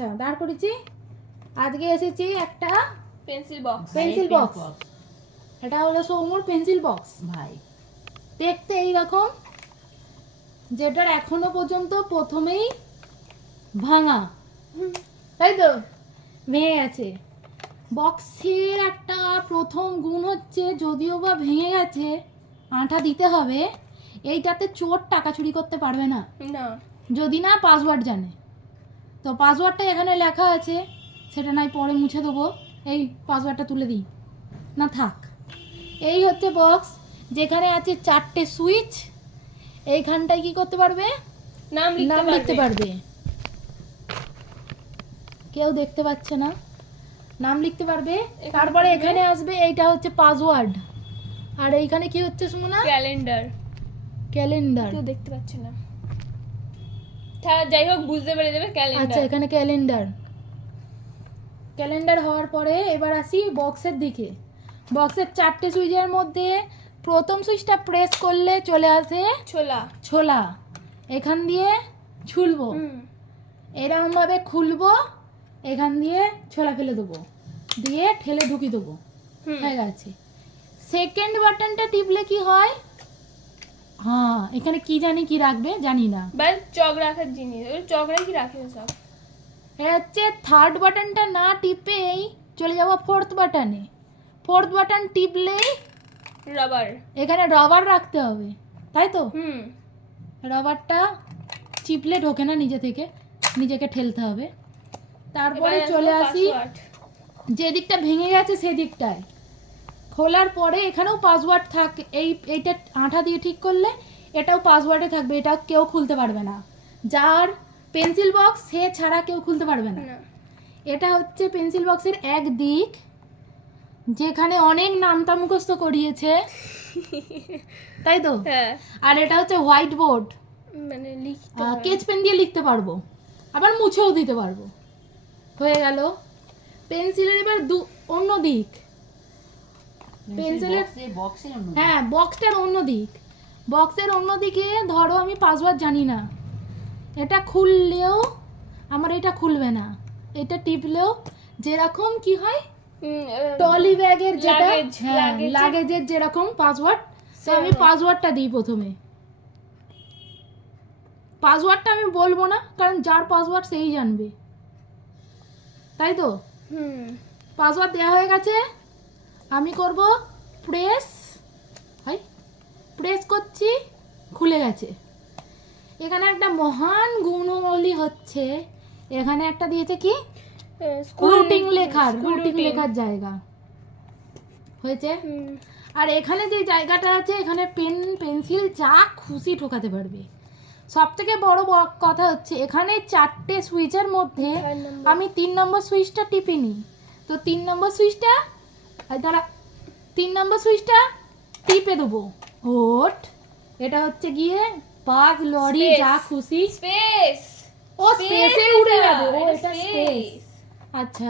আচ্ছা দাঁড় করেছি আজকে এসেছি একটা পেন্সিল বক্স। Pencil box. এটা হলো সৌমুর পেন্সিল বক্স। ভাই। দেখতে এইরকম যেটার এখনও পর্যন্ত প্রথমেই ভাঙা। তাই তো? ভেঙে গেছে। বক্সের একটা প্রথম গুণ হচ্ছে যদিও বা ভেঙে গেছে আঠা দিতে হবে। এইটাতে চোর টাকা চুরি করতে পারবে না। না। যদি না পাসওয়ার্ড জানে। তো পাসওয়ার্ডটা এখানে লেখা আছে। সেটা নাই পরে মুছে দেবো। এই পাসওয়ার্ডটা তুলে দিই। না থাক। এই হচ্ছে বক্স যেখানে আছে চারটে সুইচ এইখানটায় কি করতে পারবে? নাম লিখতে নাম লিখতে পারবে। কেউ দেখতে পাচ্ছে না। নাম লিখতে পারবে। তারপরে এখানে আসবে এইটা হচ্ছে পাসওয়ার্ড আর এইখানে কি হচ্ছে সুমনা? ক্যালেন্ডার। ক্যালেন্ডার। কেউ দেখতে পাচ্ছে না। যাই হোক বুঝতে পেরে যাবে আচ্ছা ক্যালেন্ডার এখানে ক্যালেন্ডার ক্যালেন্ডার হওয়ার পরে এবার আসি বক্সের দিকে। বক্সের চারটে সুইচের মধ্যে প্রথম সুইচটা প্রেস করলে চলে আসে ছোলা। ছোলা। এখান দিয়ে হুম। এরকমভাবে খুলবো এখান দিয়ে ছোলা ফেলে দেবো। দিয়ে ঠেলে ঢুকিয়ে দেবো। হয়ে গেছে। সেকেন্ড বাটনটা টিপলে কি হয়? হ্যাঁ এখানে কি জানি কি রাখবে জানি না। বাস চক রাখার জিনিস। ওই চক রেখে রাখে সব? হচ্ছে থার্ড বাটনটা না টিপেই চলে যাব ফোর্থ বাটনে ফোর্থ বাটন টিপলেই রাবার এখানে রবার রাখতে হবে তাই তো? হুম। রবারটা চিপলে ঢোকে না নিজে থেকে নিজেকে ঠেলতে হবে। তারপরে চলে আসি। যে দিকটা ভেঙে গেছে সেদিকটায়। খোলার পরে এখানেও পাসওয়ার্ড থাক এই এইটা আঠা দিয়ে ঠিক করলে এটাও পাসওয়ার্ডে থাকবে এটা কেউ খুলতে পারবে না। যার পেন্সিল বক্স সে ছাড়া কেউ খুলতে পারবে না। এটা হচ্ছে পেন্সিল বক্সের এক দিক যেখানে অনেক নামটা মুখস্থ করিয়েছে। তাই তো? হ্যাঁ। আর এটা হচ্ছে হোয়াইট বোর্ড মানে লিখতে কেচ পেন দিয়ে লিখতে পারব। আবার মুছেও দিতে পারব। হয়ে গেল। পেন্সিলের এবার দু অন্য দিক। পেন্সিলের হ্যাঁ বক্সটার অন্য দিক বক্সের অন্য দিকে ধরো আমি পাসওয়ার্ড জানি না। এটা খুললেও আমার এটা খুলবে না। এটা টিপলেও যেরকম কি হয়? টলি ব্যাগের যেটা Luggage, হ্যাঁ লাগেজের যেরকম পাসওয়ার্ড তো আমি পাসওয়ার্ডটা দিই প্রথমে। পাসওয়ার্ডটা আমি বলব না কারণ যার পাসওয়ার্ড সেই জানবে। তাই তো? হুম। পাসওয়ার্ড দেওয়া হয়ে গেছে। আমি করব প্রেস হাই প্রেস করছি খুলে গেছে। এখানে একটা মহান গুণবলী হচ্ছে এখানে একটা দিয়েছে কি? রুটিং লেখার রুটিং লেখার জায়গা। হয়েছে? আর এখানে যে জায়গাটা আছে এখানে পেন পেন্সিল যা খুশি ঠোকাতে পারবে। সব থেকে বড় কথা হচ্ছে এখানে চারটে সুইচের মধ্যে আমি তিন নম্বর সুইচটা টিপিনি। তো তিন নম্বর সুইচটা আর দাঁড়া তিন নম্বর সুইচটা টিপে দেবো। ওট এটা হচ্ছে গিয়ে বাস লরি. যা খুশি। স্পেস ও স্পেসে উড়ে যাবে। ও এটা স্পেস আচ্ছা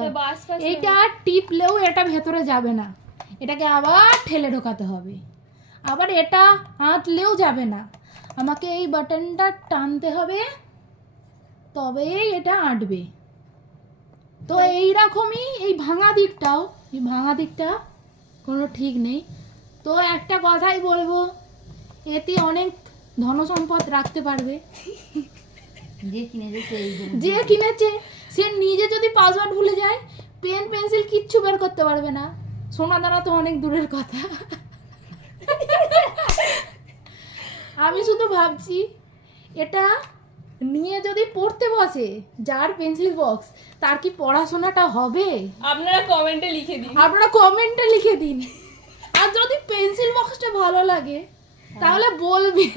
এইটা টিপলেও এটা ভেতরে যাবে না। এটাকে আবার ঠেলে ঢোকাতে হবে। আবার এটা আঁটলেও যাবে না। আমাকে এই বাটনটা টানতে হবে তবেই এটা আঁটবে। তো এই রকমই এই ভাঙা দিকটাও এই ভাঙা দিকটা কোনো ঠিক নেই। তো একটা কথাই বলব এতে অনেক ধনসম্পদ রাখতে পারবে। যে কিনেছে যে কিনেছে সে নিজে যদি পাসওয়ার্ড ভুলে যায় পেন পেন্সিল কিচ্ছু বের করতে পারবে না। সোনা দানা তো অনেক দূরের কথা। আমি শুধু ভাবছি এটা নিয়ে যদি পড়তে বসে যার পেন্সিল বক্স তার কি পড়াশোনাটা হবে? আপনারা কমেন্টে লিখে দিন। আপনারা কমেন্টে লিখে দিন। আর যদি পেন্সিল বক্সটা ভালো লাগে তাহলে বলবেন।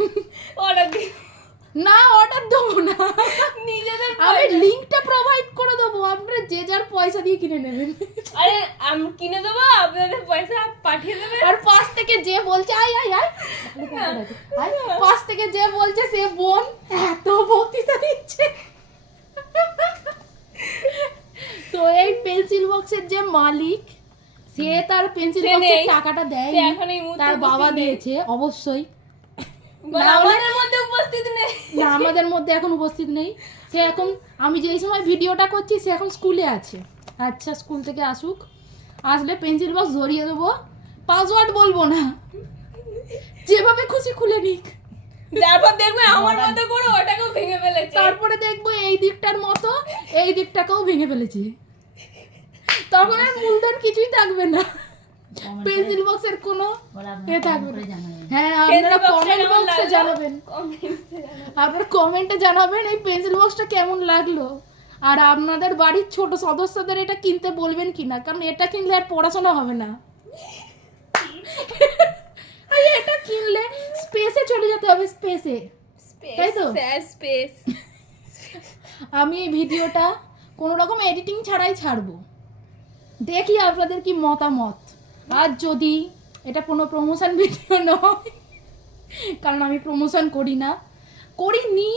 অর্ডার দিন। না অর্ডার দেবো না। নিজেদের আমি লিংকটা প্রোভাইড করে দেবো। আপনারা যে যার পয়সা দিয়ে কিনে নেবেন। আরে আমি কিনে দেবো আপনাদের পয়সা পাঠিয়ে দেবে আর পাশ থেকে যে বলছে আয় আয় আয়। পাশ থেকে যে বলছে সে বোন এত বক্তৃতা দিচ্ছে। তো এই পেন্সিল বক্সের যে মালিক সে তার পেন্সিল বক্সের টাকাটা মুহূর্তে তার বাবা দিয়েছে অবশ্যই। বলে না হলে- আমাদের মধ্যে উপস্থিত নেই। না আমাদের মধ্যে এখন উপস্থিত নেই। সে এখন আমি যেই সময় ভিডিওটা করছি সে এখন স্কুলে আছে। আচ্ছা স্কুল থেকে আসুক। আসলে পেন্সিল বক্স ধরিয়ে দেবো। পাসওয়ার্ড বলব না। যেভাবে খুশি খুলে নিক। তারপর দেখবে আমার মতো করে ওটাকেও ভেঙে ফেলেছে। তারপরে দেখব এই দিকটার মতো এই দিকটাকেও ভেঙে ফেলেছি। তখন আর মূলধন কিছুই থাকবে না। পেন্সিল বক্সের কোনো এ থাকবে না। হ্যাঁ আপনারা কমেন্ট বক্সে জানাবেন। আপনার কমেন্টে জানাবেন এই পেন্সিল বক্সটা কেমন লাগল। আর আপনাদের বাড়ির ছোট সদস্যদের এটা কিনতে বলবেন কিনা? কারণ এটা কিনলে আর পড়াশোনা হবে না। এই এটা কিনলে স্পেসে চলে যেতে হবে স্পেসে তাই তো? space. আমি এই ভিডিওটা কোনো রকম এডিটিং ছাড়াই ছাড়বো। দেখি আপনাদের কি মতামত। আর যদি এটা কোনো প্রমোশন ভিডিও নয়, কারণ আমি প্রমোশন করি না। করিনি,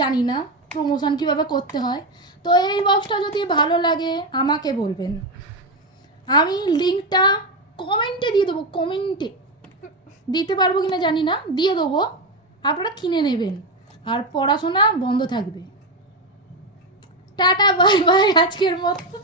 জানি না প্রমোশন কীভাবে করতে হয়। তো এই বক্সটা যদি ভালো লাগে, আমাকে বলবেন। আমি লিঙ্কটা কমেন্টে দিয়ে দেবো কমেন্টে দিতে পারব কিনা জানি না, দিয়ে দেবো। আপনারা কিনে নেবেন। আর পড়াশোনা বন্ধ থাকবে। টাটা বাই বাই আজকের মতো।